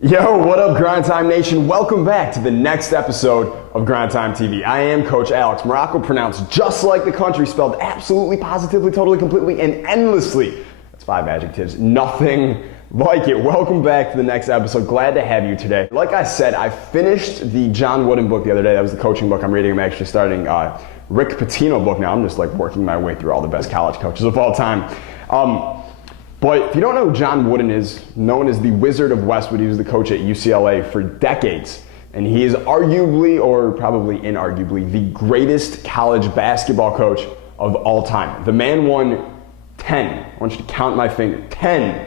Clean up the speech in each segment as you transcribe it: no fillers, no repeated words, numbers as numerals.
Yo, what up, Grind Time Nation? Welcome back to the next episode of Grind Time TV. I am Coach Alex Maroko, pronounced just like the country, spelled absolutely, positively, totally, completely, and endlessly. That's 5 adjectives. Nothing like it. Welcome back to the next episode. Glad to have you today. Like I said, I finished the John Wooden book the other day. That was the coaching book I'm reading. I'm actually starting Rick Pitino book now. I'm just like working my way through all the best college coaches of all time. But if you don't know who John Wooden is, known as the Wizard of Westwood, he was the coach at UCLA for decades. And he is arguably, or probably inarguably, the greatest college basketball coach of all time. The man won 10, I want you to count my finger, 10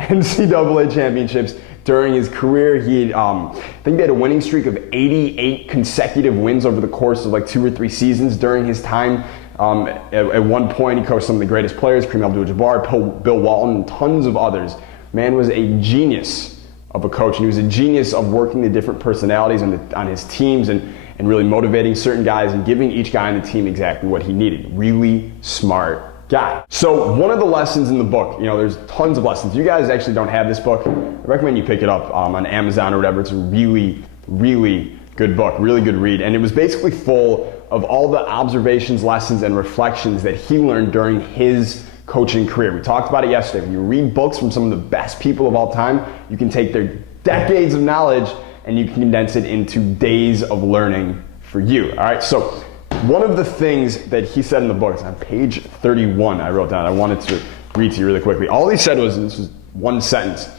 NCAA Championships during his career. I think they had a winning streak of 88 consecutive wins over the course of like 2 or 3 seasons during his time. At one point, he coached some of the greatest players, Kareem Abdul-Jabbar, Bill Walton, and tons of others. Man was a genius of a coach, and he was a genius of working the different personalities on his teams and really motivating certain guys and giving each guy on the team exactly what he needed. Really smart guy. So one of the lessons in the book, there's tons of lessons. You guys actually don't have this book, I recommend you pick it up on Amazon or whatever. It's a really, really good book, really good read. And it was basically full of all the observations, lessons, and reflections that he learned during his coaching career. We talked about it yesterday. When you read books from some of the best people of all time, you can take their decades of knowledge and you can condense it into days of learning for you. All right, so one of the things that he said in the book, it's on page 31, I wrote down. I wanted to read to you really quickly. All he said was, this was one sentence,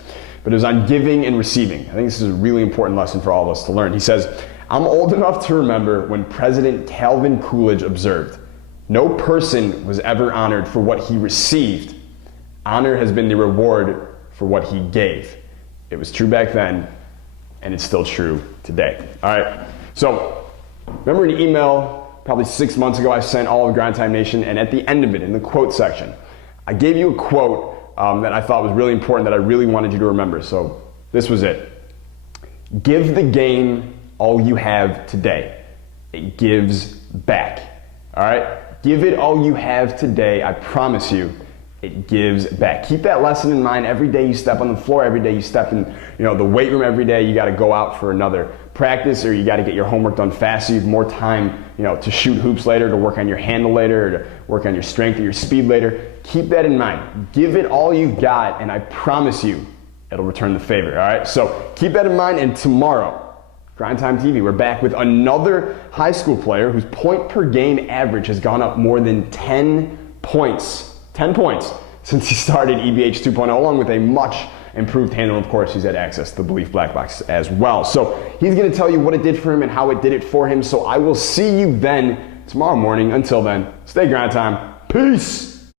but it was on giving and receiving. I think this is a really important lesson for all of us to learn. He says, "I'm old enough to remember when President Calvin Coolidge observed, 'No person was ever honored for what he received. Honor has been the reward for what he gave.' It was true back then, and it's still true today." All right, so remember an email probably 6 months ago I sent all of Grind Time Nation, and at the end of it, in the quote section, I gave you a quote that I thought was really important, that I really wanted you to remember. So this was it. "Give the game all you have today. It gives back." All right? Give it all you have today. I promise you, it gives back. Keep that lesson in mind every day you step on the floor, every day you step in the weight room, every day you got to go out for another practice, or you got to get your homework done fast so you have more time to shoot hoops later, to work on your handle later, or to work on your strength or your speed later. Keep that in mind. Give it all you've got, and I promise you, it'll return the favor. All right? So keep that in mind, and tomorrow, Grind Time TV, we're back with another high school player whose point per game average has gone up more than 10 points. 10 points since he started EBH 2.0, along with a much improved handle. Of course, he's had access to the Belief Black Box as well. So he's going to tell you what it did for him and how it did it for him. So I will see you then tomorrow morning. Until then, stay Grind Time. Peace.